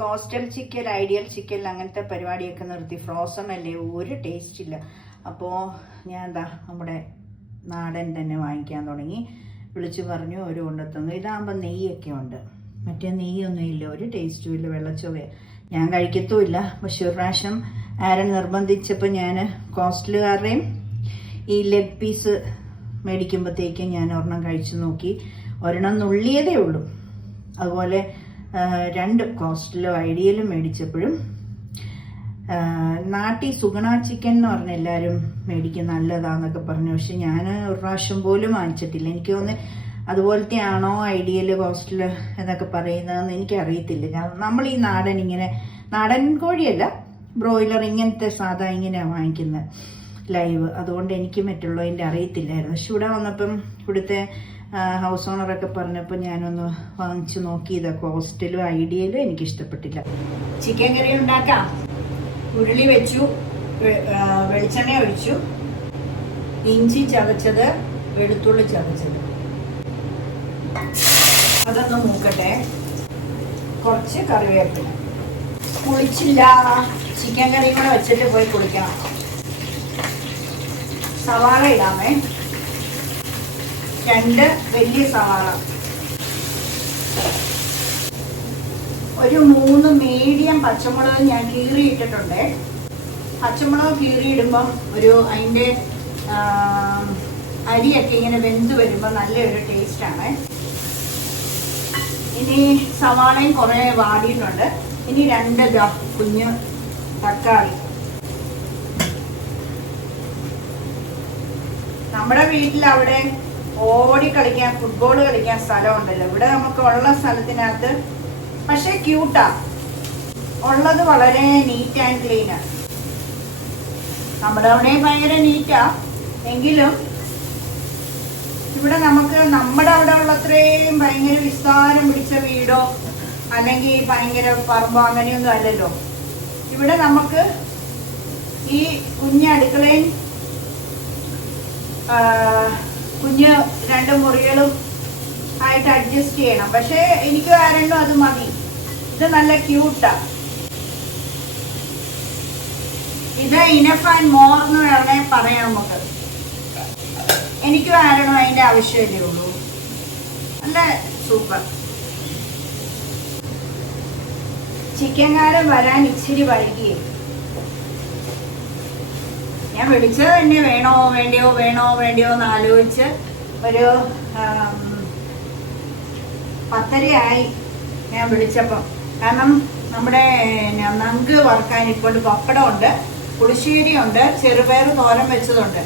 Coastal chicken, ideal chicken അങ്ങനത്തെ പരിപാടിയൊക്കെ നിർത്തി. ഫ്രോസൺ അല്ലേ, ഒരു ടേസ്റ്റ് ഇല്ല. അപ്പോൾ ഞാൻ എന്താ നമ്മുടെ നാടൻ തന്നെ വാങ്ങിക്കാൻ തുടങ്ങി. വിളിച്ചു പറഞ്ഞു ഒരു കൊണ്ടെത്തുന്നു. ഇതാകുമ്പോൾ നെയ്യൊക്കെ ഉണ്ട്, മറ്റേ നെയ്യൊന്നും ഇല്ല, ഒരു ടേസ്റ്റും ഇല്ല, വെള്ളച്ചോവ. ഞാൻ കഴിക്കത്തുമില്ല. പക്ഷെ ഒരു പ്രാവശ്യം ആരൻ നിർബന്ധിച്ചപ്പോൾ ഞാൻ കോസ്റ്റലുകാരുടെയും ഈ ലെഗ് പീസ് മേടിക്കുമ്പോഴത്തേക്കും ഞാൻ ഒരെണ്ണം കഴിച്ചു നോക്കി. ഒരെണ്ണം നുള്ളിയതേ ഉള്ളൂ. അതുപോലെ 2 കോസ്റ്റലും ഐഡിയലും മേടിച്ചപ്പോഴും നാട്ടി സുഗുണ ചിക്കൻ എന്ന് പറഞ്ഞ എല്ലാവരും മേടിക്കും, നല്ലതാന്നൊക്കെ പറഞ്ഞു. പക്ഷെ ഞാൻ ഒരു പ്രാവശ്യം പോലും വാങ്ങിച്ചിട്ടില്ല. എനിക്ക് തോന്നുന്നു അതുപോലത്തെ ആണോ ഐഡിയൽ കോസ്റ്റൽ എന്നൊക്കെ പറയുന്നതെന്ന് എനിക്കറിയത്തില്ല. നമ്മൾ ഈ നാടൻ കോഴിയല്ല, ബ്രോയിലർ ഇങ്ങനത്തെ സാധാ ഇങ്ങനെയാണ് വാങ്ങിക്കുന്നത് ലൈവ്. അതുകൊണ്ട് എനിക്ക് മറ്റുള്ളതിൻ്റെ അറിയത്തില്ലായിരുന്നു. പക്ഷെ ഇവിടെ വന്നപ്പം ഇവിടുത്തെ ഹൗസ് ഓണറൊക്കെ പറഞ്ഞപ്പോൾ ഞാനൊന്ന് വാങ്ങിച്ചു നോക്കിയതാ. കോസ്റ്റലും ഐഡിയലും എനിക്കിഷ്ടപ്പെട്ടില്ല. ചിക്കൻ കറി ഉണ്ടാക്കാം. ഉരുളി വെച്ചു, വെളിച്ചെണ്ണ ഒഴിച്ചു, ഇഞ്ചി ചതച്ചത്, വെളുത്തുള്ളി ചതച്ചത്, അതൊന്ന് മൂക്കട്ടെ. കുറച്ച് കറിവേപ്പില. കുളിച്ചില്ല, ചിക്കൻ കറിയും കൂടെ വെച്ചിട്ട് പോയി കുളിക്കണം. സവാള ഇടാമേ, 2 വലിയ സവാള, ഒരു 3 മീഡിയം പച്ചമുളക് ഞാൻ കീറിയിട്ടിട്ടുണ്ട്. പച്ചമുളക് കീറിയിടുമ്പം അതിൻ്റെ അരിയൊക്കെ ഇങ്ങനെ വെന്ത് വരുമ്പോൾ നല്ലൊരു ടേസ്റ്റാണ്. ഇനി സവാളയും കുറേ വാടിയിട്ടുണ്ട്. ഇനി 2 കുഞ്ഞ് തക്കാളി. നമ്മുടെ വീട്ടിലവിടെ ഓടി കളിക്കാൻ, ഫുട്ബോൾ കളിക്കാൻ സ്ഥലമുണ്ടല്ലോ. ഇവിടെ നമുക്ക് ഉള്ള സ്ഥലത്തിനകത്ത് പക്ഷെ ക്യൂട്ടാ ഉള്ളത്, വളരെ നീറ്റ് ആൻഡ് ക്ലീനാ. നമ്മുടെ അവിടെ ഭയങ്കര നീറ്റാ, എങ്കിലും ഇവിടെ നമുക്ക് നമ്മുടെ അവിടെ ഉള്ളത്രയും ഭയങ്കര വിസ്താരം പിടിച്ച വീടോ അല്ലെങ്കിൽ ഭയങ്കര പറമ്പോ അങ്ങനെയൊന്നും അല്ലല്ലോ. ഇവിടെ നമുക്ക് ഈ കുഞ്ഞടുക്കളയും കുഞ്ഞ് 2 മുറികളും ആയിട്ട് അഡ്ജസ്റ്റ് ചെയ്യണം. പക്ഷെ എനിക്ക് ആരെങ്കിലും അത് മതി. ഇത് നല്ല ക്യൂട്ടാ. ഇത് ഇനഫ് ആൻഡ് മോർ എന്ന് വേണേ പറയാം നമുക്ക്. എനിക്കും ആരെങ്കിലും അതിന്റെ ആവശ്യമല്ലേ ഉള്ളൂ. നല്ല സൂപ്പർ. ചിക്കൻകാരൻ വരാൻ ഇച്ചിരി വൈകി. ഞാൻ വിളിച്ചത് തന്നെ വേണോ വേണ്ടിയോ എന്ന് ആലോചിച്ച് ഒരു 10:30 ഞാൻ വിളിച്ചപ്പം. കാരണം നമ്മുടെ നങ്ക് വറുക്കാൻ ഇപ്പോൾ പപ്പടമുണ്ട്, പുളിശ്ശേരി ഉണ്ട്, ചെറുപയർ തോരൻ വെച്ചതുണ്ട്.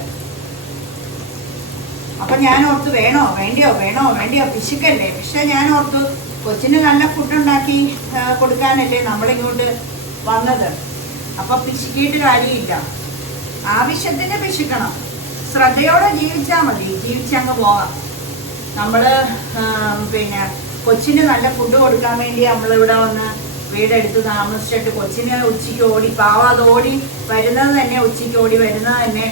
അപ്പൊ ഞാൻ ഓർത്തു വേണോ വേണ്ടിയോ പിശുക്കല്ലേ. പക്ഷെ ഞാൻ ഓർത്തു കൊച്ചിന് നല്ല ഫുഡ് ഉണ്ടാക്കി കൊടുക്കാനല്ലേ നമ്മളിങ്ങോട്ട് വന്നത്. അപ്പൊ പിശുക്കിയിട്ട് കാര്യമില്ല, ആവശ്യത്തിന് പിശുക്കണം. ശ്രദ്ധയോടെ ജീവിച്ചാൽ മതി, ജീവിച്ചങ്ങ് പോകാം. നമ്മള് കൊച്ചിന് നല്ല ഫുഡ് കൊടുക്കാൻ വേണ്ടി നമ്മളിവിടെ വന്ന് വീടെടുത്ത് താമസിച്ചിട്ട് കൊച്ചിന് ഉച്ചയ്ക്ക് ഓടി പാവാതെ ഓടി വരുന്നത് തന്നെ, ഉച്ചയ്ക്ക് ഓടി വരുന്നത് തന്നെ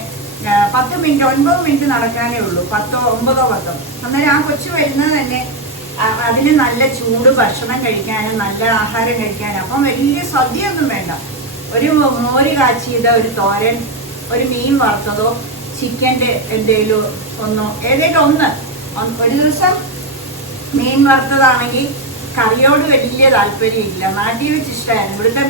10 മിനിറ്റ് 9 മിനിറ്റ് നടക്കാനേ ഉള്ളൂ. 10 9 അന്നേരം ആ കൊച്ചു വരുന്നത് തന്നെ അതിന് നല്ല ചൂട് ഭക്ഷണം കഴിക്കാനും നല്ല ആഹാരം കഴിക്കാനും. അപ്പം വലിയ സദ്യയൊന്നും വേണ്ട. ഒരു മോര് കാച്ചിയത്, ഒരു തോരൻ, ഒരു മീൻ വറുത്തതോ ചിക്കൻ്റെ എന്തെങ്കിലും ഏതെങ്കിലും ഒന്ന്. ഒരു ദിവസം മീൻ വറുത്തതാണെങ്കിൽ കറിയോട് വലിയ താല്പര്യമില്ല, നാട്ടിൽ വെച്ച് ഇഷ്ടമായിരുന്നു. ഇവിടുത്തെ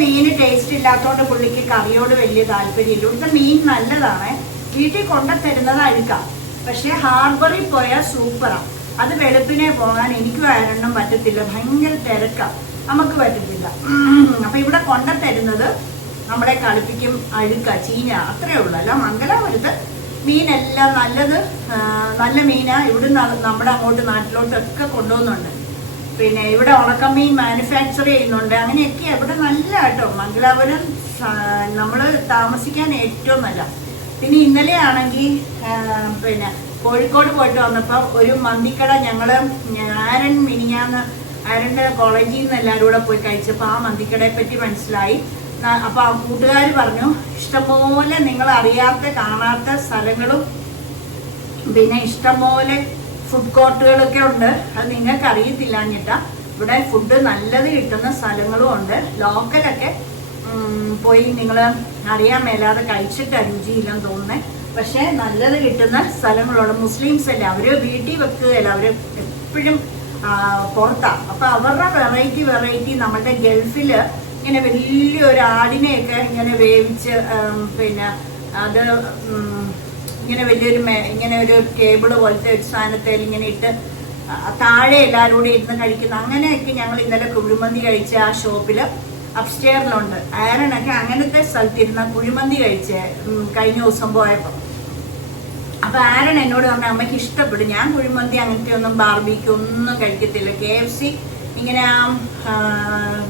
മീൻ ടേസ്റ്റ് ഇല്ലാത്തതുകൊണ്ട് പുള്ളിക്ക് കറിയോട് വലിയ താല്പര്യമില്ല. ഇവിടുത്തെ മീൻ നല്ലതാണ്, വീട്ടിൽ കൊണ്ടുതരുന്നത് അഴുക്കാം. പക്ഷെ ഹാർബറിൽ പോയാൽ സൂപ്പറാണ്. അത് വെളുപ്പിനെ പോകാൻ എനിക്ക് ആരെണ്ണം പറ്റത്തില്ല, ഭയങ്കര തിരക്കാണ്, നമുക്ക് പറ്റത്തില്ല. അപ്പൊ ഇവിടെ കൊണ്ടുതരുന്നത് നമ്മളെ കളിപ്പിക്കും, അഴുക്ക ചീന അത്രേ ഉള്ളൂ. അല്ല മംഗലാപുരത്ത് മീനെല്ലാം നല്ലത്, നല്ല മീനാ. ഇവിടുന്ന് നമ്മുടെ അങ്ങോട്ട് നാട്ടിലോട്ടൊക്കെ കൊണ്ടുപോകുന്നുണ്ട്. പിന്നെ ഇവിടെ ഉണക്കമീൻ മാനുഫാക്ചർ ചെയ്യുന്നുണ്ട്. അങ്ങനെയൊക്കെ ഇവിടെ നല്ല കേട്ടോ. മംഗലാപുരം നമ്മൾ താമസിക്കാൻ ഏറ്റവും നല്ല. പിന്നെ ഇന്നലെ ആണെങ്കിൽ കോഴിക്കോട് പോയിട്ട് വന്നപ്പോൾ ഒരു മന്തിക്കട ആരൻ്റെ കോളേജിൽ നിന്ന് എല്ലാവരും കൂടെ പോയി കഴിച്ചപ്പോൾ ആ മന്തിക്കടയെ പറ്റി മനസ്സിലായി. അപ്പോൾ ആ കൂട്ടുകാർ പറഞ്ഞു ഇഷ്ടംപോലെ നിങ്ങൾ അറിയാത്ത കാണാത്ത സ്ഥലങ്ങളും പിന്നെ ഇഷ്ടംപോലെ ഫുഡ് കോർട്ടുകളൊക്കെ ഉണ്ട്. അത് നിങ്ങൾക്ക് അറിയത്തില്ലാഞ്ഞിട്ടാ. ഇവിടെ ഫുഡ് നല്ലത് കിട്ടുന്ന സ്ഥലങ്ങളും ഉണ്ട്. ലോക്കലൊക്കെ പോയി നിങ്ങൾ അറിയാൻ മേലാതെ കഴിച്ചിട്ട് രുചിയില്ലെന്ന് തോന്നുന്നത്. പക്ഷെ നല്ലത് കിട്ടുന്ന സ്ഥലങ്ങളുണ്ട്. മുസ്ലിംസ് അല്ലേ, അവര് വീട്ടിൽ വെക്കുകയല്ല, അവര് എപ്പോഴും പുറത്താ. അപ്പൊ അവരുടെ വെറൈറ്റി നമ്മുടെ ഗൾഫില് ഇങ്ങനെ വലിയൊരു ആടിനെയൊക്കെ ഇങ്ങനെ വേവിച്ച് പിന്നെ അത് ഇങ്ങനെ വലിയൊരു ഇങ്ങനെ ഒരു ടേബിള് പോലത്തെ ഒരു സാധനത്തിൽ ഇങ്ങനെ ഇട്ട് താഴെ എല്ലാവരും കൂടി ഇരുന്ന് കഴിക്കുന്ന അങ്ങനെയൊക്കെ ഞങ്ങൾ ഇന്നലെ കുഴിമന്തി കഴിച്ച ആ ഷോപ്പില് അപ്സ്റ്റെയറിലുണ്ട്. ആരനൊക്കെ അങ്ങനത്തെ സ്ഥലത്തിരുന്ന കുഴിമന്തി കഴിച്ച് കഴിഞ്ഞ ദിവസം പോയപ്പോൾ. അപ്പൊ ആരൻ എന്നോട് പറഞ്ഞ അമ്മയ്ക്ക് ഇഷ്ടപ്പെടും. ഞാൻ കുഴിമന്തി അങ്ങനത്തെ ഒന്നും ബാർബിക്ക് ഒന്നും കഴിക്കത്തില്ല. KFC ഇങ്ങനെ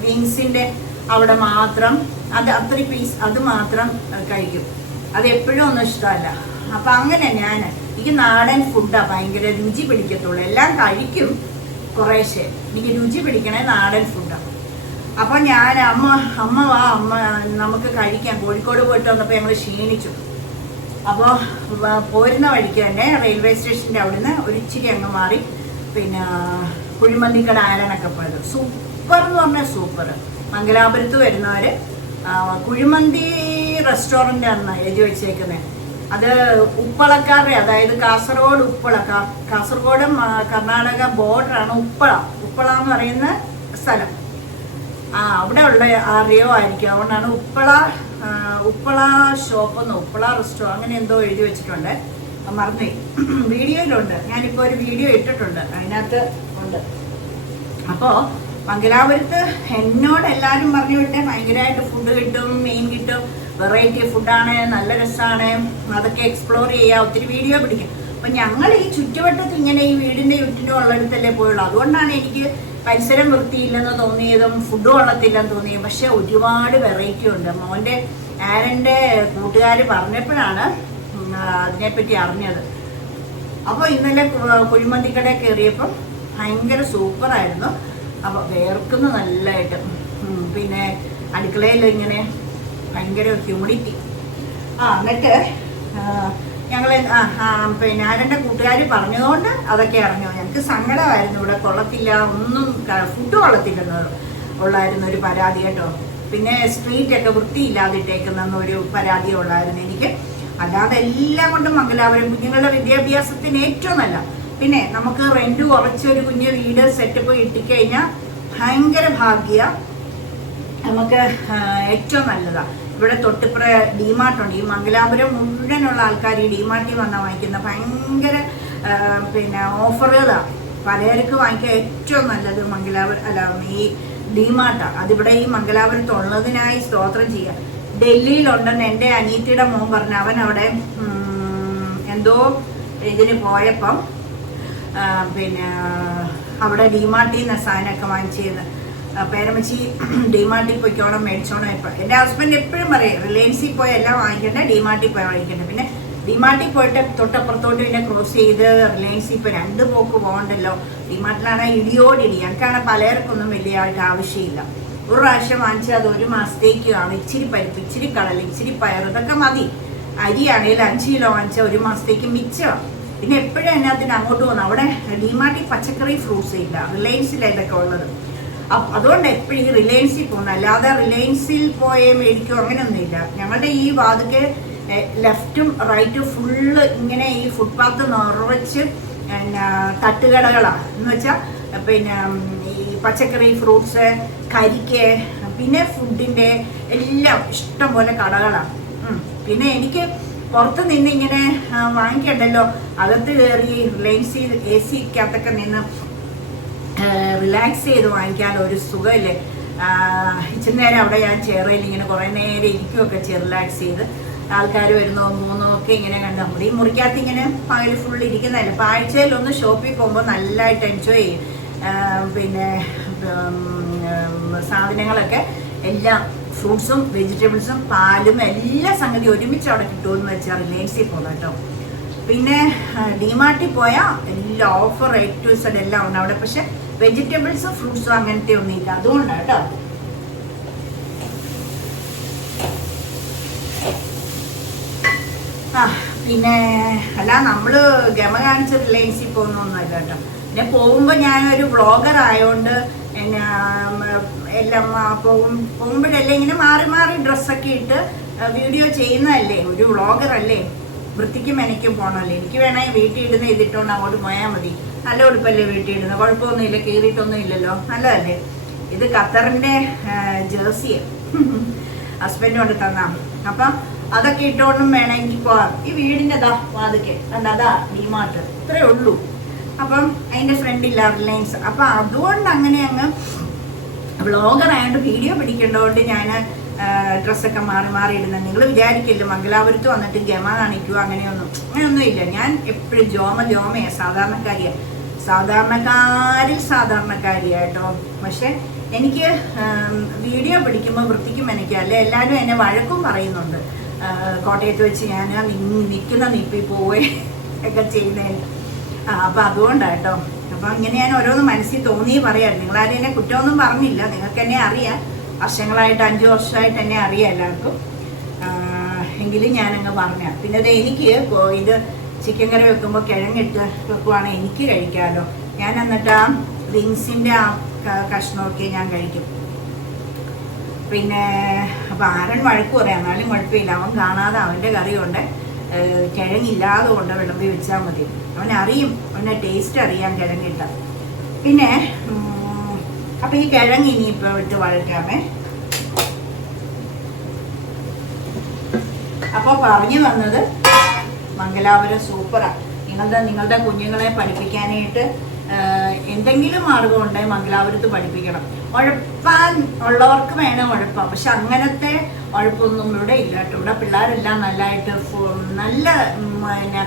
വിങ്സിന്റെ അവിടെ മാത്രം അത് അത്രയും പീസ് അത് മാത്രം കഴിക്കും. അത് എപ്പോഴും ഒന്നും ഇഷ്ടമല്ല. അപ്പൊ അങ്ങനെ എനിക്ക് നാടൻ ഫുഡാ ഭയങ്കര രുചി പിടിക്കത്തുള്ളൂ. എല്ലാം കഴിക്കും കുറേശ്ശെ. എനിക്ക് രുചി പിടിക്കണേ നാടൻ ഫുഡാണ്. അപ്പൊ ഞാൻ അമ്മ വാ അമ്മ നമുക്ക് കഴിക്കാം. കോഴിക്കോട് പോയിട്ട് വന്നപ്പോൾ ഞങ്ങൾ ക്ഷീണിച്ചു. അപ്പോൾ പോരുന്ന വഴിക്ക് തന്നെ റെയിൽവേ സ്റ്റേഷൻ്റെ അവിടുന്ന് ഒരു ഇച്ചിരി അങ്ങ് മാറി പിന്നെ കുഴിമന്തിക്കട ആരാനൊക്കെ പോയത്. സൂപ്പർ എന്ന് പറഞ്ഞാൽ സൂപ്പർ. മംഗലാപുരത്ത് വരുന്നവര് കുഴിമന്തി റെസ്റ്റോറൻ്റ് ആണ് എഴുതി വെച്ചേക്കുന്നത്. അത് ഉപ്പളക്കാരുടെ, അതായത് കാസർഗോഡ് ഉപ്പള, കാസർഗോഡ് കർണാടക ബോർഡറാണ് ഉപ്പള എന്ന് പറയുന്ന സ്ഥലം. അവിടെ ഉള്ള അറിയോ ആയിരിക്കും. അതുകൊണ്ടാണ് ഉപ്പള ഷോപ്പെന്ന് ഉപ്പള റെസ്റ്റോറൻറ്റ് അങ്ങനെ എന്തോ എഴുതി വെച്ചിട്ടുണ്ട്. മറന്നു വീഡിയോയിലുണ്ട്. ഞാനിപ്പോൾ ഒരു വീഡിയോ ഇട്ടിട്ടുണ്ട്, അതിനകത്ത് ഉണ്ട്. അപ്പോൾ മംഗലാപുരത്ത് എന്നോട് എല്ലാവരും പറഞ്ഞു വിട്ടെ ഭയങ്കരമായിട്ട് ഫുഡ് കിട്ടും, മീൻ കിട്ടും, വെറൈറ്റി ഫുഡാണ്, നല്ല രസമാണ്, അതൊക്കെ എക്സ്പ്ലോർ ചെയ്യാം, ഒത്തിരി വീഡിയോ പിടിക്കും. അപ്പം ഞങ്ങൾ ഈ ചുറ്റുവട്ടത്ത് ഇങ്ങനെ ഈ വീടിൻ്റെ ചുറ്റിനും ഉള്ളിടത്തല്ലേ പോയുള്ളൂ. അതുകൊണ്ടാണ് എനിക്ക് പരിസരം വൃത്തിയില്ലെന്ന് തോന്നിയതും ഫുഡ് കൊള്ളത്തില്ലെന്ന് തോന്നിയതും. പക്ഷെ ഒരുപാട് വെറൈറ്റി ഉണ്ട്. മോൻ്റെ ആരൻ്റെ കൂട്ടുകാർ പറഞ്ഞപ്പോഴാണ് അതിനെപ്പറ്റി അറിഞ്ഞത്. അപ്പോൾ ഇന്നലെ കുഴിമന്തിക്കട കയറിയപ്പം ഭയങ്കര സൂപ്പറായിരുന്നു. അപ്പോൾ വേർക്കുന്നു നല്ലതായിട്ട്. പിന്നെ അടുക്കളയിൽ ഇങ്ങനെ ഭയങ്കര ഹ്യൂമിഡിറ്റി. എന്നിട്ട് ഞങ്ങൾ പിന്നെ ആരെൻ്റെ കൂട്ടുകാർ പറഞ്ഞതുകൊണ്ട് അതൊക്കെ അറിഞ്ഞു. ഞങ്ങൾക്ക് സങ്കടമായിരുന്നു. ഇവിടെ കൊള്ളത്തില്ല, ഒന്നും ഫുഡ് കൊള്ളത്തില്ലെന്ന് ഉള്ളായിരുന്നു ഒരു പരാതി കേട്ടോ. പിന്നെ സ്ട്രീറ്റൊക്കെ വൃത്തിയില്ലാതിട്ടേക്കുന്നൊരു പരാതി ഉള്ളായിരുന്നു എനിക്ക്. അല്ലാതെ എല്ലാം കൊണ്ടും മംഗലാപുരം കുഞ്ഞുങ്ങളുടെ വിദ്യാഭ്യാസത്തിന് ഏറ്റവും നല്ല. പിന്നെ നമുക്ക് റെന്റ് കുറച്ചൊരു കുഞ്ഞു വീട് സെറ്റപ്പ് കിട്ടിക്കഴിഞ്ഞാൽ ഭയങ്കര ഭാഗ്യ, നമുക്ക് ഏറ്റവും നല്ലതാണ്. ഇവിടെ തൊട്ടിപ്പുറ ഡിമാർട്ടുണ്ട്. ഈ മംഗലാപുരം മുഴുവനുള്ള ആൾക്കാർ ഈ ഡിമാർട്ടിൽ വന്നാൽ വാങ്ങിക്കുന്ന ഭയങ്കര പിന്നെ ഓഫറുകളാണ്. പലചരക്ക് വാങ്ങിക്കാൻ ഏറ്റവും നല്ലത് മംഗലാപുരം ഈ ഡിമാർട്ടാണ്. അതിവിടെ ഈ മംഗലാപുരത്തുള്ളതിനായി സ്തോത്രം ചെയ്യാം. ഡൽഹിയിലുണ്ടെന്ന് എൻ്റെ അനീത്തിയുടെ മോൻ പറഞ്ഞു. അവൻ അവിടെ എന്തോ ഇതിന് പോയപ്പം പിന്നെ അവിടെ ഡിമാർട്ടിൽ നിന്ന് സാധനമൊക്കെ വാങ്ങിച്ചത്. പേരമ്മച്ചി ഡിമാർട്ടിൽ പോയിക്കോണം മേടിച്ചോണം. ഇപ്പം എൻ്റെ ഹസ്ബൻഡ് എപ്പോഴും പറയും റിലയൻസിൽ പോയി എല്ലാം വാങ്ങിക്കണ്ട, ഡിമാർട്ടിൽ പോയി വാങ്ങിക്കണ്ട. പിന്നെ ഡിമാർട്ടിൽ പോയിട്ട് തൊട്ടപ്പുറത്തോട്ട് പിന്നെ ക്രോസ് ചെയ്ത് റിലയൻസിൽ ഇപ്പോൾ 2 പോക്ക് പോകണ്ടല്ലോ. ഡിമാർട്ടിലാണെങ്കിൽ ഇടിയോടിടി. ഞങ്ങൾക്കാണ് പലർക്കൊന്നും വലിയതായിട്ട് ആവശ്യമില്ല. ഒരു പ്രാവശ്യം വാങ്ങിച്ചാൽ അത് 1 മാസത്തേക്കാണ്. ഇച്ചിരി പരിപ്പ്, ഇച്ചിരി കടൽ, ഇച്ചിരി പയർ, ഇതൊക്കെ മതി. അരിയാണെങ്കിൽ 5 കിലോ വാങ്ങിച്ചാൽ 1 മാസത്തേക്ക് മിച്ചമാണ്. പിന്നെ എപ്പോഴും അതിനകത്തിന് അങ്ങോട്ട് പോകുന്നു. അവിടെ ഡിമാർട്ടിൽ പച്ചക്കറി ഫ്രൂട്ട്സ് ഇല്ല, റിലയൻസിലാണ് ഇതൊക്കെ ഉള്ളത്. അതുകൊണ്ട് എപ്പോഴും ഈ റിലയൻസിൽ പോകുന്നത്. അല്ലാതെ റിലയൻസിൽ പോയേ മേടിക്കും അങ്ങനെയൊന്നുമില്ല. ഞങ്ങളുടെ ഈ വാതിക്ക് ലെഫ്റ്റും റൈറ്റും ഫുള്ള് ഇങ്ങനെ ഈ ഫുട്പാത്ത് നിറച്ച് പിന്നെ തട്ടുകടകളാണ്. എന്ന് വെച്ചാൽ പിന്നെ ഈ പച്ചക്കറി, ഫ്രൂട്ട്സ്, കരിക്ക്, പിന്നെ ഫുഡിൻ്റെ എല്ലാം ഇഷ്ടം പോലെ കടകളാണ്. പിന്നെ എനിക്ക് പുറത്ത് നിന്ന് ഇങ്ങനെ വാങ്ങിക്കണ്ടല്ലോ, അകത്ത് കയറി റിലയൻസിൽ AC-ക്കകത്തൊക്കെ നിന്ന് റിലാക്സ് ചെയ്ത് വാങ്ങിക്കാൻ ഒരു സുഖമില്ലേ. ഇച്ചിരി നേരം അവിടെ ഞാൻ ചെയറിൽ ഇങ്ങനെ കുറേ നേരം ഇരിക്കുകയൊക്കെ റിലാക്സ് ചെയ്ത് ആൾക്കാർ വരുന്നോ പോകുന്നോ ഒക്കെ ഇങ്ങനെ കണ്ടാൽ മതി. മുറിക്കകത്ത് ഇങ്ങനെ പകൽ ഫുൾ ഇരിക്കുന്നതല്ല. അപ്പോൾ ആഴ്ചയിലൊന്ന് ഷോപ്പിൽ പോകുമ്പോൾ നല്ലതായിട്ട് എൻജോയ് ചെയ്യും. പിന്നെ സാധനങ്ങളൊക്കെ എല്ലാം ഫ്രൂട്ട്സും വെജിറ്റബിൾസും പാലും എല്ലാ സംഗതി ഒരുമിച്ച് അവിടെ കിട്ടുമെന്ന് വെച്ചാൽ റിലയൻസിൽ പോകുന്നത് കേട്ടോ. പിന്നെ ഡിമാർട്ടിൽ പോയാൽ എല്ലാ ഓഫർ A to Z എല്ലാം ഉണ്ട് അവിടെ. പക്ഷെ വെജിറ്റബിൾസും ഫ്രൂട്ട്സും അങ്ങനത്തെ ഒന്നും ഇല്ല. അതുകൊണ്ടാണ് കേട്ടോ. പിന്നെ അല്ല നമ്മള് ഗമ കാണിച്ച് റിലയൻസിൽ പോകുന്നൊന്നുമല്ല കേട്ടോ. പിന്നെ പോകുമ്പോൾ ഞാനൊരു വ്ളോഗർ ആയതുകൊണ്ട് എന്നാ എല്ലാം പോകുമ്പോഴല്ലേ ഇങ്ങനെ മാറി മാറി ഡ്രസ്സൊക്കെ ഇട്ട് വീഡിയോ ചെയ്യുന്നതല്ലേ, ഒരു വ്ളോഗർ അല്ലേ, വൃത്തിക്കും എനിക്കും പോകണമല്ലേ. എനിക്ക് വേണമെങ്കിൽ വീട്ടിൽ ഇടുന്ന ഇതിട്ടോണ്ട് അങ്ങോട്ട് പോയാൽ മതി. നല്ല ഉടുപ്പല്ലേ വീട്ടിൽ ഇടുന്നത്, കുഴപ്പമൊന്നുമില്ല, കീറിയിട്ടൊന്നും ഇല്ലല്ലോ, നല്ലതല്ലേ. ഇത് ഖത്തറിന്റെ ജേഴ്സിയാണ്, ഹസ്ബൻഡ് കൊണ്ട് തന്നാ. അപ്പം അതൊക്കെ ഇട്ടോണ്ടും വേണമെങ്കിൽ പോവാം. ഈ വീടിൻ്റെ വാതിക്കെ അതാ ഡിമാർട്ട്, ഇത്രയേ ഉള്ളൂ. അപ്പം അതിന്റെ ഫ്രണ്ടില്ല റിലയൻസ്. അപ്പം അതുകൊണ്ട് അങ്ങനെ അങ്ങ് വ്ളോഗർ ആയതുകൊണ്ട് വീഡിയോ പിടിക്കേണ്ടതുകൊണ്ട് ഞാൻ ഡ്രസ്സൊക്കെ മാറി മാറി ഇടുന്നത്. നിങ്ങൾ വിചാരിക്കില്ല മംഗലാപുരത്ത് വന്നിട്ട് ഗമ കാണിക്കുക, അങ്ങനെയൊന്നും ഇല്ല. ഞാൻ എപ്പോഴും ജോമയാ, സാധാരണക്കാരിൽ സാധാരണക്കാരിയായിട്ടോ. പക്ഷെ എനിക്ക് വീഡിയോ പിടിക്കുമ്പോൾ വൃത്തിക്കും എനിക്കല്ലേ, എല്ലാവരും എന്നെ വഴക്കും പറയുന്നുണ്ട്. കോട്ടയത്ത് വെച്ച് ഞാൻ നിൽക്കുന്ന നിപ്പിൽ പോവേ ഒക്കെ ചെയ്യുന്നതിന്. അപ്പം അതുകൊണ്ടാട്ടോ. അപ്പം ഇങ്ങനെ ഞാൻ ഓരോന്ന് മനസ്സിൽ തോന്നി പറയാം. നിങ്ങളാരും എന്നെ കുറ്റമൊന്നും പറഞ്ഞില്ല, നിങ്ങൾക്ക് എന്നെ അറിയാം, വർഷങ്ങളായിട്ട് 5 വർഷമായിട്ട് എന്നെ അറിയാം എല്ലാവർക്കും. എങ്കിലും ഞാനങ്ങ് പറഞ്ഞ. പിന്നെ അത് എനിക്ക് ഇത് ചിക്കൻ കറി വെക്കുമ്പോൾ കിഴങ്ങിട്ട് വെക്കുവാണെങ്കിൽ എനിക്ക് കഴിക്കാമല്ലോ. ഞാൻ എന്നിട്ട് ആ വിങ്സിൻ്റെ ആ കഷ്ണമൊക്കെ ഞാൻ കഴിക്കും. പിന്നെ അപ്പം ആരൻ വഴക്ക് പറയാം, എന്നാലും കുഴപ്പമില്ല, അവൻ കാണാതെ അവൻ്റെ കറി കൊണ്ട് കിഴങ്ങില്ലാതെ കൊണ്ട് വിളമ്പി വെച്ചാൽ മതി. അവനറിയും, അവൻ്റെ ടേസ്റ്റ് അറിയാം കിഴങ്ങിട്ട. പിന്നെ അപ്പം ഈ കിഴങ്ങ് ഇനിയിപ്പോൾ ഇട്ട് വഴക്കാമേ. അപ്പോൾ പറഞ്ഞു വന്നത് മംഗലാപുരം സൂപ്പറാണ്. നിങ്ങളുടെ കുഞ്ഞുങ്ങളെ പഠിപ്പിക്കാനായിട്ട് എന്തെങ്കിലും മാർഗം ഉണ്ടെങ്കിൽ മംഗലാപുരത്ത് പഠിപ്പിക്കണം. ഉഴപ്പാൻ ഉള്ളവർക്ക് വേണം ഉഴപ്പാം, പക്ഷെ അങ്ങനത്തെ ഉഴപ്പൊന്നും ഇവിടെ ഇല്ല കേട്ടോ. ഇവിടെ പിള്ളേരെല്ലാം നല്ലതായിട്ട് നല്ല പിന്നെ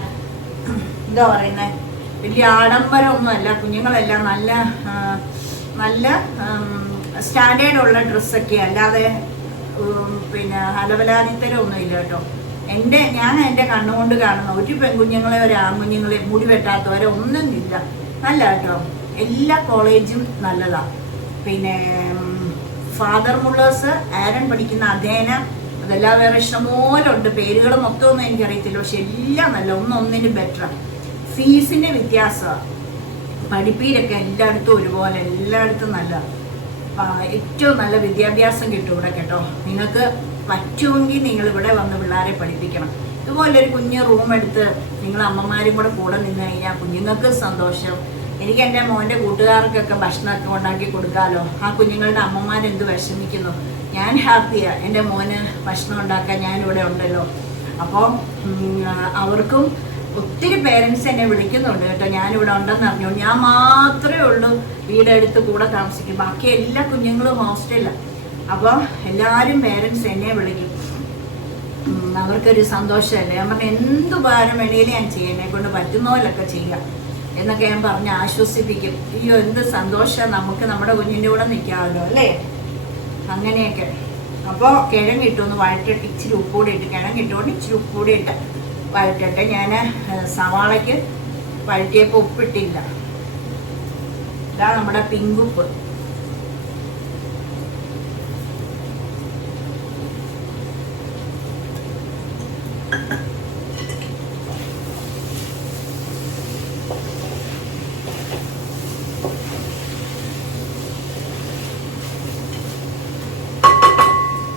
എന്താ പറയുന്നത്, വലിയ ആഡംബരമൊന്നുമല്ല. കുഞ്ഞുങ്ങളെല്ലാം നല്ല നല്ല സ്റ്റാൻഡേർഡുള്ള ഡ്രസ്സൊക്കെ, അല്ലാതെ പിന്നെ ഹലവലാതിത്തരമൊന്നും ഇല്ല കേട്ടോ. ഞാൻ എൻ്റെ കണ്ണുകൊണ്ട് കാണുന്ന ഒരു പെൺകുഞ്ഞുങ്ങളെ ഒരു ആൺകുഞ്ഞുങ്ങളെ മുടി വെട്ടാത്തവരെ ഒന്നും ഇല്ല, നല്ല കേട്ടോ. എല്ലാ കോളേജും നല്ലതാണ്. പിന്നെ ഫാദർ മുള്ളേഴ്സ്, ആരൻ പഠിക്കുന്ന അധേന, അതെല്ലാം വേറെ ഇഷ്ടംപോലെ ഉണ്ട്. പേരുകൾ മൊത്തമൊന്നും എനിക്കറിയത്തില്ല, പക്ഷെ എല്ലാം നല്ല, ഒന്നൊന്നിന് ബെറ്ററാണ്. ഫീസിൻ്റെ വ്യത്യാസമാണ്, പഠിപ്പീരൊക്കെ എല്ലായിടത്തും ഒരുപോലെ, എല്ലായിടത്തും നല്ല, ഏറ്റവും നല്ല വിദ്യാഭ്യാസം കിട്ടും ഇവിടെ കേട്ടോ. നിങ്ങൾക്ക് പറ്റുമെങ്കിൽ നിങ്ങൾ ഇവിടെ വന്ന് പിള്ളേരെ പഠിപ്പിക്കണം. ഇതുപോലൊരു കുഞ്ഞ് റൂം എടുത്ത് നിങ്ങൾ അമ്മമാരും കൂടെ നിന്ന് കഴിഞ്ഞാൽ കുഞ്ഞുങ്ങൾക്ക് സന്തോഷം. എനിക്ക് എൻ്റെ മോൻ്റെ കൂട്ടുകാർക്കൊക്കെ ഭക്ഷണമൊക്കെ ഉണ്ടാക്കി കൊടുക്കാമല്ലോ. ആ കുഞ്ഞുങ്ങളുടെ അമ്മമാരെന്ത് വിഷമിക്കുന്നു, ഞാൻ ഹാപ്പിയാണ്. എൻ്റെ മോന് ഭക്ഷണം ഉണ്ടാക്കാൻ ഞാനിവിടെ ഉണ്ടല്ലോ. അപ്പോൾ അവർക്കും ഒത്തിരി പേരൻസ് എന്നെ വിളിക്കുന്നുണ്ട് കേട്ടോ, ഞാനിവിടെ ഉണ്ടെന്ന് അറിഞ്ഞു. ഞാൻ മാത്രമേ ഉള്ളൂ വീടെടുത്ത് കൂടെ താമസിക്കും, ബാക്കി എല്ലാ കുഞ്ഞുങ്ങളും ഹോസ്റ്റലിലാണ്. അപ്പോൾ എല്ലാവരും പേരൻസ് എന്നെ വിളിക്കും, അവർക്കൊരു സന്തോഷമല്ലേ. ഞാൻ പറഞ്ഞ എന്ത് ഉപകാരം വേണമെങ്കിലും ഞാൻ ചെയ്യാം, എന്നെ കൊണ്ട് പറ്റുന്ന പോലൊക്കെ ചെയ്യാം എന്നൊക്കെ ഞാൻ പറഞ്ഞ് ആശ്വസിപ്പിക്കും. അയ്യോ എന്ത് സന്തോഷം, നമുക്ക് നമ്മുടെ കുഞ്ഞിൻ്റെ കൂടെ നിൽക്കാമല്ലോ അല്ലേ, അങ്ങനെയൊക്കെ. അപ്പോൾ കിഴങ്ങിട്ടൊന്ന് വഴറ്റിട്ട് ഇച്ചിരി ഉപ്പൂടെ ഇട്ട്, കിഴങ്ങിട്ടുകൊണ്ട് ഇച്ചിരി ഉപ്പൂടെ ഇട്ട് വഴറ്റിട്ട്, ഞാൻ സവാളയ്ക്ക് വഴറ്റിയപ്പോൾ ഉപ്പിട്ടില്ല, ഇതാ നമ്മുടെ പിങ്കുപ്പ്.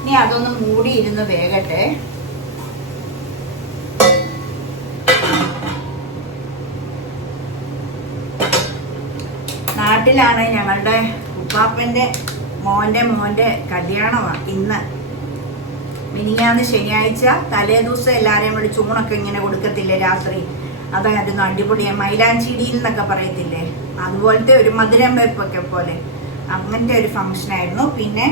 ഇനി അതൊന്ന് മൂടിയിരുന്ന് വേകട്ടെ. നാട്ടിലാണ് ഞങ്ങളുടെ ഉപ്പാപ്പൻ്റെ മോൻ്റെ കല്യാണമാണ് ഇന്ന്. മിനിഞ്ഞാന്ന് ശനിയാഴ്ച, തലേ ദിവസം എല്ലാവരെയും വിളിച്ച് ഊണൊക്കെ ഇങ്ങനെ കൊടുക്കത്തില്ലേ രാത്രി, അതായിരുന്നു അടിപൊളിയാണ്. മൈലാഞ്ചിടിയിൽ എന്നൊക്കെ പറയത്തില്ലേ, അതുപോലത്തെ ഒരു മധുരം വെപ്പൊക്കെ പോലെ അങ്ങനത്തെ ഒരു ഫംഗ്ഷനായിരുന്നു. പിന്നെ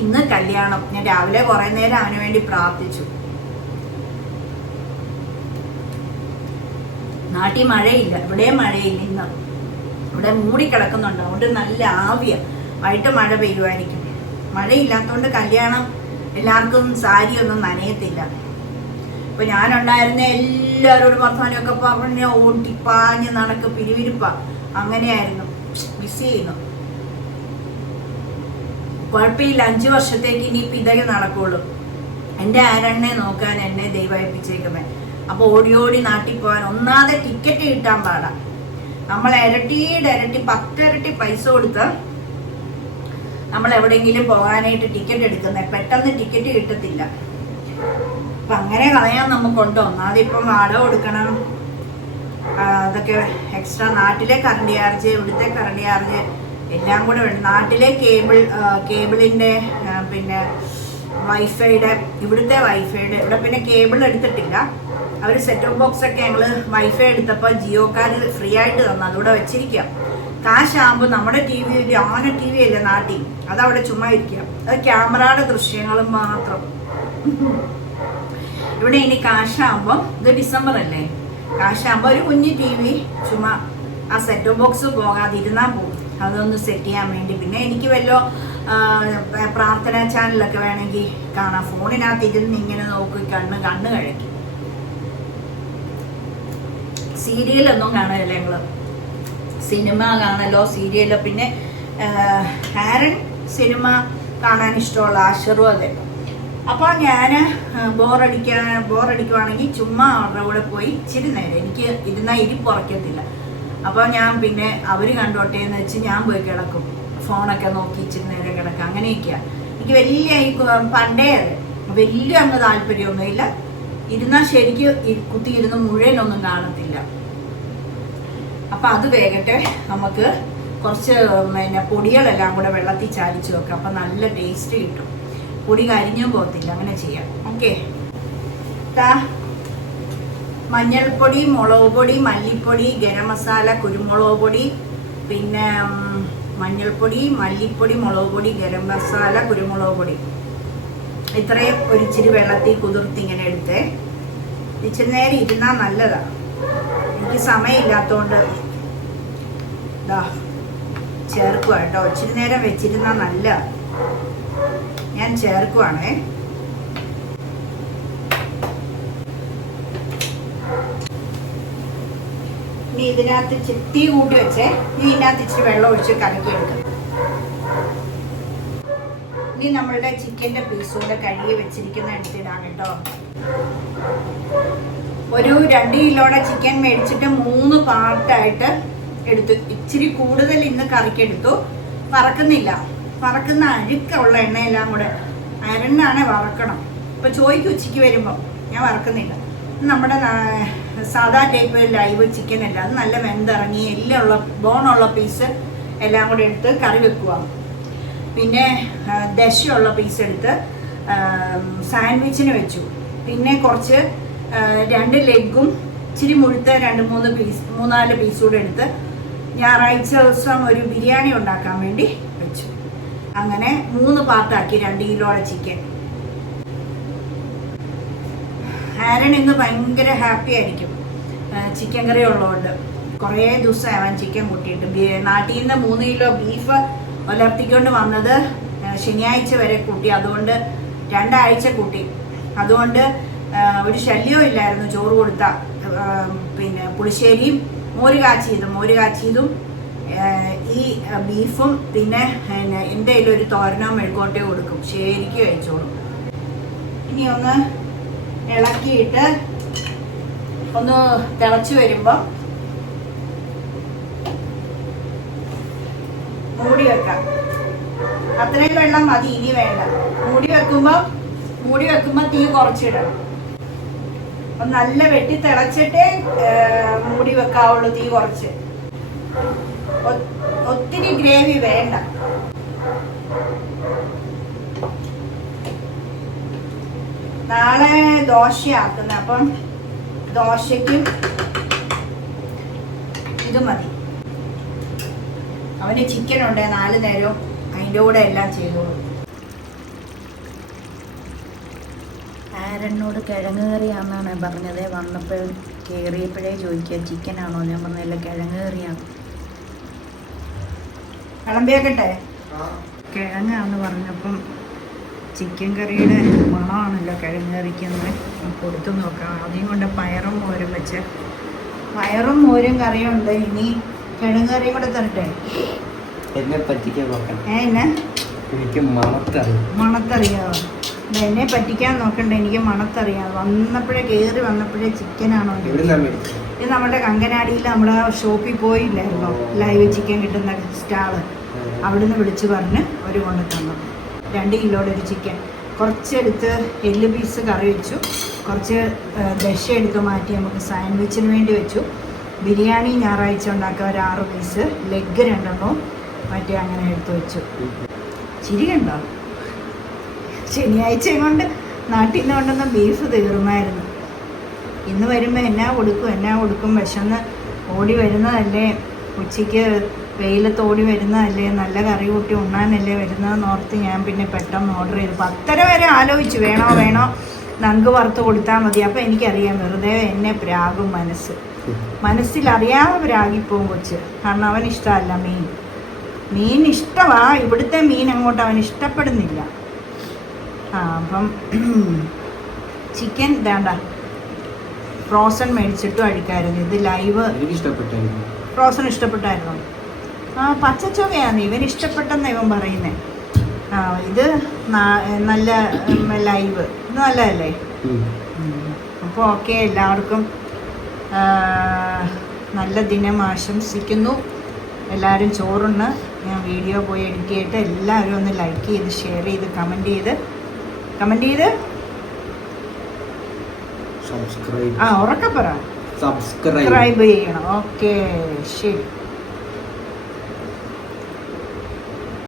ഇന്ന് കല്യാണം. ഞാൻ രാവിലെ കുറേ നേരം അവന് വേണ്ടി പ്രാർത്ഥിച്ചു. നാട്ടിൽ മഴയില്ല, ഇവിടെ മഴയില്ല ഇന്ന്, ഇവിടെ മൂടിക്കിടക്കുന്നുണ്ട്, അതുകൊണ്ട് നല്ല ആവിയ. വൈകിട്ട് മഴ പെയ്യുമായിരിക്കും. മഴയില്ലാത്തതുകൊണ്ട് കല്യാണം എല്ലാവർക്കും സാരിയൊന്നും നനയത്തില്ല. ഇപ്പൊ ഞാനുണ്ടായിരുന്ന എല്ലാവരോടും വർത്തമാനമൊക്കെ പറഞ്ഞ് ഓട്ടിപ്പാഞ്ഞ് നടക്ക് പിരിവിരിപ്പ, അങ്ങനെയായിരുന്നു. മിസ് ചെയ്യുന്നു. കുഴപ്പമില്ല, 5 വർഷത്തേക്ക് ഇനിയിപ്പോൾ ഇതൊക്കെ നടക്കുള്ളൂ. എൻ്റെ ആരണ്ണെ നോക്കാൻ എന്നെ ദൈവം ഏൽപ്പിച്ചേക്കുന്നത്. അപ്പോൾ ഓടി ഓടി നാട്ടിൽ പോകാൻ ഒന്നാതെ ടിക്കറ്റ് കിട്ടാൻ പാടാം. നമ്മൾ ഇരട്ടിയുടെ ഇരട്ടി 10 ഇരട്ടി പൈസ കൊടുത്ത് നമ്മൾ എവിടെയെങ്കിലും പോകാനായിട്ട് ടിക്കറ്റ് എടുക്കുന്നത്, പെട്ടെന്ന് ടിക്കറ്റ് കിട്ടത്തില്ല. അപ്പം അങ്ങനെ കളയാൻ നമുക്കുണ്ടോ? ഒന്നാതിപ്പം വാടക കൊടുക്കണം, അതൊക്കെ എക്സ്ട്രാ. നാട്ടിലെ കറണ്ട് ചാർജ്, ഇവിടുത്തെ കറണ്ട് ചാർജ് എല്ലാം കൂടെ വേണം. നാട്ടിലെ കേബിളിൻ്റെ പിന്നെ വൈഫൈയുടെ, ഇവിടുത്തെ വൈഫൈയുടെ. ഇവിടെ പിന്നെ കേബിൾ എടുത്തിട്ടില്ല, അവർ സെറ്റ് ബോക്സ് ഒക്കെ ഞങ്ങൾ വൈഫൈ എടുത്തപ്പോൾ ജിയോക്കാർ ഫ്രീ ആയിട്ട് തന്നു, അതിവിടെ വെച്ചിരിക്കാം. കാശാകുമ്പോൾ നമ്മുടെ ടി വി ഒരു ആന ടി വി അല്ലേ നാട്ടിൽ, അതവിടെ ചുമ്മാ ഇരിക്കുക, അത് ക്യാമറയുടെ ദൃശ്യങ്ങളും മാത്രം. ഇവിടെ ഇനി കാശാകുമ്പോൾ, ഇത് ഡിസംബർ അല്ലേ, കാശാകുമ്പോൾ ഒരു കുഞ്ഞ് ടി വി ചുമ്മാ ആ സെറ്റ് ബോക്സ് പോകാതിരുന്നാൽ പോകും, അതൊന്ന് സെറ്റ് ചെയ്യാൻ വേണ്ടി. പിന്നെ എനിക്ക് വല്ലോ പ്രാർത്ഥനാ ചാനലൊക്കെ വേണമെങ്കിൽ കാണാം. ഫോണിനകത്ത് ഇരുന്ന് ഇങ്ങനെ നോക്കി കണ്ണ് കഴിക്കും. സീരിയലൊന്നും കാണുമല്ലോ ഞങ്ങള്, സിനിമ കാണലോ സീരിയലോ. പിന്നെ ആരൻ സിനിമ കാണാൻ ഇഷ്ടമുള്ള, ആശറും അതെ. അപ്പോൾ ഞാൻ ബോറടിക്കുവാണെങ്കിൽ ചുമ്മാ അവരുടെ കൂടെ പോയി ഇച്ചിരി നേരം, എനിക്ക് ഇരുന്നാൽ ഇരിപ്പുറക്കത്തില്ല. അപ്പോൾ ഞാൻ പിന്നെ അവർ കണ്ടോട്ടെ എന്ന് വെച്ച് ഞാൻ പോയി കിടക്കും, ഫോണൊക്കെ നോക്കി ഇച്ചിരി നേരം കിടക്കുക. അങ്ങനെയൊക്കെയാണ് എനിക്ക് വലിയ പണ്ടേ അതെ വലിയ അങ്ങ് താല്പര്യമൊന്നുമില്ല. ഇരുന്നാൽ ശരിക്കും കുത്തിയിരുന്ന് മുഴുവനൊന്നും കാണത്തില്ല. അപ്പം അത് വേഗട്ടെ, നമുക്ക് കുറച്ച് പിന്നെ പൊടികളെല്ലാം കൂടെ വെള്ളത്തിൽ ചാലിച്ച് വെക്കാം, അപ്പം നല്ല ടേസ്റ്റ് കിട്ടും. പൊടി കരിഞ്ഞും പോകത്തില്ല, അങ്ങനെ ചെയ്യാം. ഓക്കെ, മഞ്ഞൾപ്പൊടി, മുളക് പൊടി, മല്ലിപ്പൊടി, ഗരം മസാല, കുരുമുളക് പൊടി, പിന്നെ മഞ്ഞൾപ്പൊടി, മല്ലിപ്പൊടി, മുളക് പൊടി, ഗരം മസാല, കുരുമുളക് പൊടി, ഇത്രയും ഒരിച്ചിരി വെള്ളത്തിൽ കുതിർത്തിങ്ങനെ എടുത്തേ. ഇച്ചിരി നേരം ഇരുന്നാൽ നല്ലതാണ്. എനിക്ക് സമയമില്ലാത്തതുകൊണ്ട് ഇതാ ചേർക്കുക കേട്ടോ. ഇച്ചിരി നേരം വെച്ചിരുന്നാൽ നല്ല, ഞാൻ ചേർക്കുവാണേ. ഇനി ഇതിനകത്ത് തീ കൂട്ടി വെച്ചേ, ഇനി ഇതിനകത്ത് ഇച്ചിരി വെള്ളം ഒഴിച്ച് കലക്കിയെടുക്കാം. ഇനി നമ്മളുടെ ചിക്കൻ്റെ പീസുകൂടെ കഴുകി വെച്ചിരിക്കുന്ന എടുത്തിടാം കേട്ടോ. ഒരു 2 കിലോയുടെ ചിക്കൻ മേടിച്ചിട്ട് 3 പാർട്ടായിട്ട് എടുത്തു. ഇച്ചിരി കൂടുതൽ ഇന്ന് കറിക്കെടുത്തു. പറക്കുന്ന അഴുക്കുള്ള എണ്ണയെല്ലാം കൂടെ അരണ്ണാണ് വറക്കണം. ഇപ്പം ചോദിക്കും ഉച്ചയ്ക്ക് വരുമ്പോൾ, ഞാൻ വറക്കുന്നില്ല. നമ്മുടെ സാധാ ടൈപ്പ് ലൈവ് ചിക്കൻ അല്ല, അത് നല്ല വെന്തിറങ്ങി എല്ലുള്ള ബോണുള്ള പീസ് എല്ലാം കൂടെ എടുത്ത് കറി വെക്കുക. പിന്നെ ദശയുള്ള പീസ് എടുത്ത് സാൻഡ്വിച്ചിന് വെച്ചു. പിന്നെ കുറച്ച് 2 ലെഗും ഇച്ചിരി മുഴുത്ത 3-4 പീസ് കൂടെ എടുത്ത് ഞായറാഴ്ച ദിവസം ഒരു ബിരിയാണി ഉണ്ടാക്കാൻ വേണ്ടി വെച്ചു. അങ്ങനെ 3 പാർട്ടാക്കി 2 കിലോയുടെ ചിക്കൻ. ആരൻ ഇന്ന് ഭയങ്കര ഹാപ്പി ആയിരിക്കും, ചിക്കൻ കറി ഉള്ളതുകൊണ്ട്. കുറേ ദിവസമായി അവൻ ചിക്കൻ കൂട്ടിയിട്ട്. നാട്ടിൽ നിന്ന് 3 കിലോ ബീഫ് വളർത്തിക്കൊണ്ട് വന്നത് ശനിയാഴ്ച വരെ കൂട്ടി, അതുകൊണ്ട് 2 ആഴ്ച കൂട്ടി. അതുകൊണ്ട് ഒരു ശല്യവും ഇല്ലായിരുന്നു ചോറ് കൊടുത്ത. പിന്നെ പുളിശ്ശേരിയും മോര് കാച്ചിയതും ഈ ബീഫും പിന്നെ എന്തെങ്കിലും ഒരു തോരനോ മെഴുക്കോട്ടയോ കൊടുക്കും, ശരിക്ക് കഴിച്ചോളും. ഇനി ഒന്ന് ഇളക്കിയിട്ട് ഒന്ന് തിളച്ച് വരുമ്പോൾ മൂടി വെക്കാം. അത്രയും വെള്ളം മതി, ഇനി വേണ്ട. മൂടി വെക്കുമ്പോൾ തീ കുറച്ചിടണം. അപ്പം നല്ല വെട്ടി തിളച്ചിട്ടേ മൂടി വെക്കാവുള്ളൂ, തീ കുറച്ച്. ഒത്തിരി ഗ്രേവി വേണ്ട. നാളെ ദോശയാക്കുന്നത്, അപ്പം ദോശയ്ക്കും ഇത് മതി. അവന് ചിക്കൻ ഉണ്ട് 4 നേരവും, അതിൻ്റെ കൂടെ എല്ലാം ചെയ്തോളൂ. ആരനോട് കിഴങ്ങ് കറിയാണെന്നാണ് പറഞ്ഞത്. വന്നപ്പോൾ കയറിയപ്പോഴേ ചോദിക്കുക ചിക്കനാണോ, ഞാൻ പറഞ്ഞില്ല കിഴങ്ങ് കറിയാണ്. വിളമ്പിയാക്കട്ടെ? കിഴങ്ങാന്ന് പറഞ്ഞപ്പം ചിക്കൻ കറിയുടെ മണമാണല്ലോ കിഴങ്ങ് കറിക്കുന്നത്. കൊടുത്തു നോക്കാം. ആദ്യം കൊണ്ട് പയറും മോരും വെച്ച്, പയറും മോരും കറിയുണ്ട്. ഇനി കിഴങ്ങ് കറിയും കൂടെ തരട്ടെ. എന്നെ പറ്റിക്കാൻ നോക്കണം. എന്നാ എനിക്ക് മണത്തറിയോ? എന്നെ പറ്റിക്കാൻ നോക്കണ്ട, എനിക്ക് മണത്തറിയാം. വന്നപ്പോഴേ ചിക്കനാണോ? ഇത് നമ്മുടെ കങ്കനാടിയിൽ നമ്മുടെ ഷോപ്പിൽ പോയില്ലായിരുന്നോ, ലൈവ് ചിക്കൻ കിട്ടുന്ന സ്റ്റാള്, അവിടുന്ന് വിളിച്ച് പറഞ്ഞ് ഒരു കൊണ്ട് തന്നു. 2 കിലോയുടെ ഒരു ചിക്കൻ. കുറച്ചെടുത്ത് എല്ല് പീസ് കറി വെച്ചു, കുറച്ച് ദശ എടുത്ത് മാറ്റി നമുക്ക് സാൻഡ്വിച്ചിന് വേണ്ടി വെച്ചു. ബിരിയാണി ഞായറാഴ്ച ഉണ്ടാക്കുക, ഒരു 6 പീസ്, ലെഗ് 2 മറ്റേ അങ്ങനെ എടുത്ത് വെച്ചു. ചിരി കണ്ടോ? ശനിയാഴ്ച കൊണ്ട് നാട്ടിൽ നിന്ന് കൊണ്ടുവന്ന ബീഫ് തീർന്നായിരുന്നു. ഇന്ന് വരുമ്പോൾ എന്നാ കൊടുക്കും, വിശന്ന് ഓടി വരുന്നതല്ലേ, ഉച്ചയ്ക്ക് വെയിലത്ത് ഓടി വരുന്നതല്ലേ, നല്ല കറി കൂട്ടി ഉണ്ണാനല്ലേ വരുന്നതെന്ന് ഓർത്ത് ഞാൻ പിന്നെ പെട്ടെന്ന് ഓർഡർ ചെയ്തു. 10:30 വരെ ആലോചിച്ചു വേണോ നങ്ക് വറുത്ത് കൊടുത്താൽ മതി. അപ്പം എനിക്കറിയാം വെറുതെ എന്നെ പ്രാകും മനസ്സിലറിയാതെ പ്രാഗിപ്പോവും കൊച്ച്. കാരണം അവൻ ഇഷ്ടമല്ല മീൻ ഇഷ്ടമാണ്, ഇവിടുത്തെ മീൻ അങ്ങോട്ട് അവൻ ഇഷ്ടപ്പെടുന്നില്ല. അപ്പം ചിക്കൻ വേണ്ട, ഫ്രോസൺ മേടിച്ചിട്ടും അഴിക്കായിരുന്നു. ഇത് ലൈവ് ഫ്രോസൺ ഇഷ്ടപ്പെട്ടായിരുന്നു. പച്ചച്ചൊവയാണ് ഇവൻ ഇഷ്ടപ്പെട്ടെന്ന് ഇവൻ പറയുന്നത്. ഇത് നല്ല ലൈവ്, ഇത് നല്ലതല്ലേ? അപ്പോൾ ഓക്കെ, എല്ലാവർക്കും നല്ല ദിനം ആശംസിക്കുന്നു. എല്ലാവരും ചോറുണ്ട്. ഞാൻ വീഡിയോ പോയി എഡിറ്റ് ചെയ്തിട്ട് എല്ലാവരും ഒന്ന് ലൈക്ക് ചെയ്ത്, ഷെയർ ചെയ്ത്, കമൻറ്റ് ചെയ്ത് ഉറക്കെ പറ, സബ്സ്ക്രൈബ് ചെയ്യണം. ഓക്കെ, ശരി.